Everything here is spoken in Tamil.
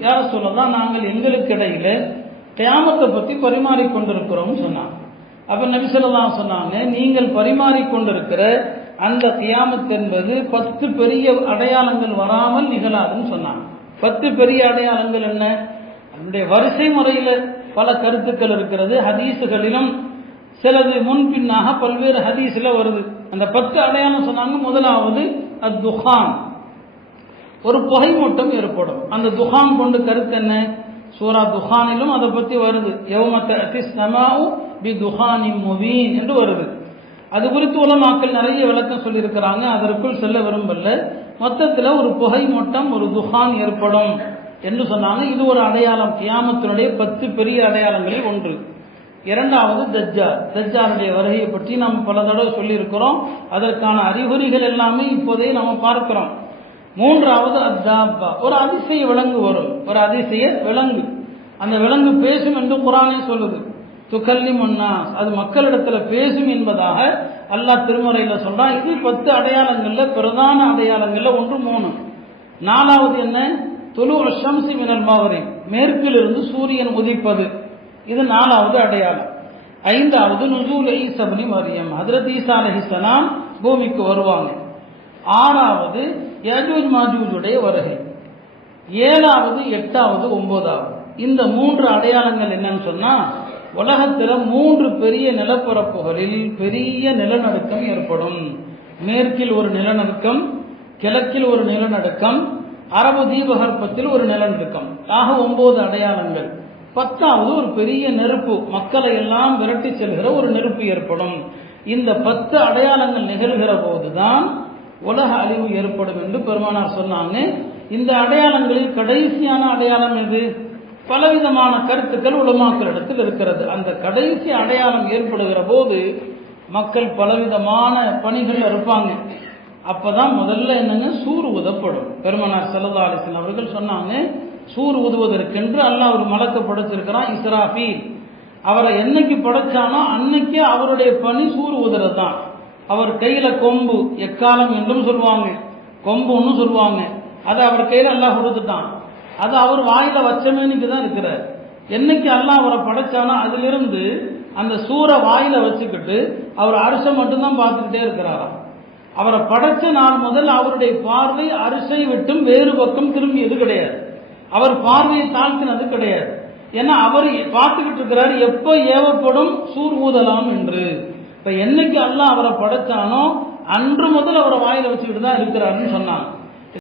யார சொல்லலாம் நாங்கள் எங்களுக்கு இடையில பற்றி பத்தி பரிமாறிக்கொண்டிருக்கிறோம் சொன்னாங்க. அப்ப நபிசல்லாம் சொன்னாங்க நீங்கள் பரிமாறிக்கொண்டிருக்கிற அந்த கியாமத் என்பது பத்து பெரிய அடையாளங்கள் வராமல் நிகழாதுன்னு சொன்னாங்க. பத்து பெரிய அடையாளங்கள் என்ன? அதனுடைய வரிசை முறையில் பல கருத்துக்கள் இருக்கிறது ஹதீஸுகளிலும் சிலது முன்பின்னாக பல்வேறு ஹதீஸில் வருது. அந்த பத்து அடையாளம் சொன்னாங்க. முதலாவது அத் துஹான் ஒரு புகை மூட்டம் ஏற்படும். அந்த துஹான் கொண்டு கருத்து என்ன? சூரா துஹானிலும் அதை பற்றி வருது. பி துஹானி முவீன் என்று வருது. அது குறித்து உலமாக்கள் நிறைய விளக்கம் சொல்லியிருக்கிறாங்க. அதற்குள் செல்ல விரும்பல. மொத்தத்தில் ஒரு புகை மூட்டம் ஒரு துஹான் ஏற்படும் என்று சொன்னாங்க. இது ஒரு அடையாளம். கியாமத்தினுடைய பத்து பெரிய அடையாளங்களில் ஒன்று. இரண்டாவது தஜ்ஜார். தஜ்ஜாருடைய வருகையை பற்றி நாம் பல தடவை சொல்லியிருக்கிறோம். அதற்கான அறிகுறிகள் எல்லாமே இப்போதே நம்ம பார்க்கிறோம். மூன்றாவது அத்தாப்பா. ஒரு அதிசய விலங்கு வரும். ஒரு அதிசய விலங்கு. அந்த விலங்கு பேசும் என்று குரானே சொல்லுது. துக்கல்லி முன்னாஸ் அது மக்களிடத்துல பேசும் என்பதாக அல்லாஹ் திருமறையில் சொல்றான். இது பத்து அடையாளங்கள்ல பிரதான அடையாளங்கள்ல ஒன்று மூணு. நாலாவது என்ன? தொழு ஷம்சி மினல் மாவரி மேற்கிலிருந்து சூரியன் உதிப்பது. இது நாலாவது அடையாளம். ஐந்தாவது நுசூல் ஈசபனி மரியம். ஹதரத் ஈசா அலஹிசலாம் பூமிக்கு வருவாங்க. ஆறாவது யஜூஜ் மாஜூஜுடைய வருகை. ஏழாவது எட்டாவது ஒன்பதாவது. இந்த மூன்று அடையாளங்கள் என்னன்னு சொன்னா உலகத்தில் மூன்று பெரிய நிலப்பரப்புகளில் பெரிய நிலநடுக்கம் ஏற்படும். மேற்கில் ஒரு நிலநடுக்கம் கிழக்கில் ஒரு நிலநடுக்கம் அரபு தீபகற்பத்தில் ஒரு நிலநடுக்கம். ஆக ஒன்பது அடையாளங்கள். பத்தாவது ஒரு பெரிய நெருப்பு. மக்களை எல்லாம் விரட்டி செல்கிற ஒரு நெருப்பு ஏற்படும். இந்த பத்து அடையாளங்கள் நிகழ்கிற போதுதான் உலக அழிவு ஏற்படும் என்று பெருமானார் சொன்னாங்க. இந்த அடையாளங்களில் கடைசியான அடையாளம் எது? பலவிதமான கருத்துக்கள் உலமாக்களிடத்தில் இருக்கிறது. அந்த கடைசி அடையாளம் ஏற்படுகிற போது மக்கள் பலவிதமான பணிகள் இருப்பாங்க அப்பதான் முதல்ல என்னங்க? சூர் உதப்படும். பெருமனார் செல்லல்லா அலிசன் அவர்கள் சொன்னாங்க சூர் உதுவதற்கென்று அல்லாஹ் ஒரு மலக்க படைச்சிருக்கிறான் இஸ்ராஃபி அவரை என்னைக்கு படைச்சானோ அன்னைக்கே அவருடைய பணி சூர் உதுறது தான் அவர் கையில கொம்பு எக்காலம் என்றும் சொல்லுவாங்க. கொம்புன்னு சொல்லுவாங்க. அதை அவர் கையில அல்லாஹ் கொடுத்துட்டான். அது அவர் வாயில வச்சமேனிக்கு தான் இருக்கிறார். என்னைக்கு அல்லாஹ் அவரை படைச்சானோ அதிலிருந்து அந்த சூரை வாயில வச்சுக்கிட்டு அவர் அரிசை மட்டும்தான் பார்த்துக்கிட்டே இருக்கிறாராம் அவரை படைச்ச நாள் முதல் அவருடைய பார்வை அரிசை விட்டும் வேறு பக்கம் திரும்பியது கிடையாது. அவர் பார்வையை தாழ்த்தினது கிடையாது. ஏன்னா அவர் பார்த்துக்கிட்டு இருக்கிறார் எப்போ ஏவப்படும் சூர் ஊதலாம் என்று. இப்போ என்னைக்கு அல்லாஹ் அவரை படைச்சானோ அன்று முதல் அவரை வாயில வச்சுக்கிட்டு தான் இருக்கிறாருன்னு சொன்னாங்க.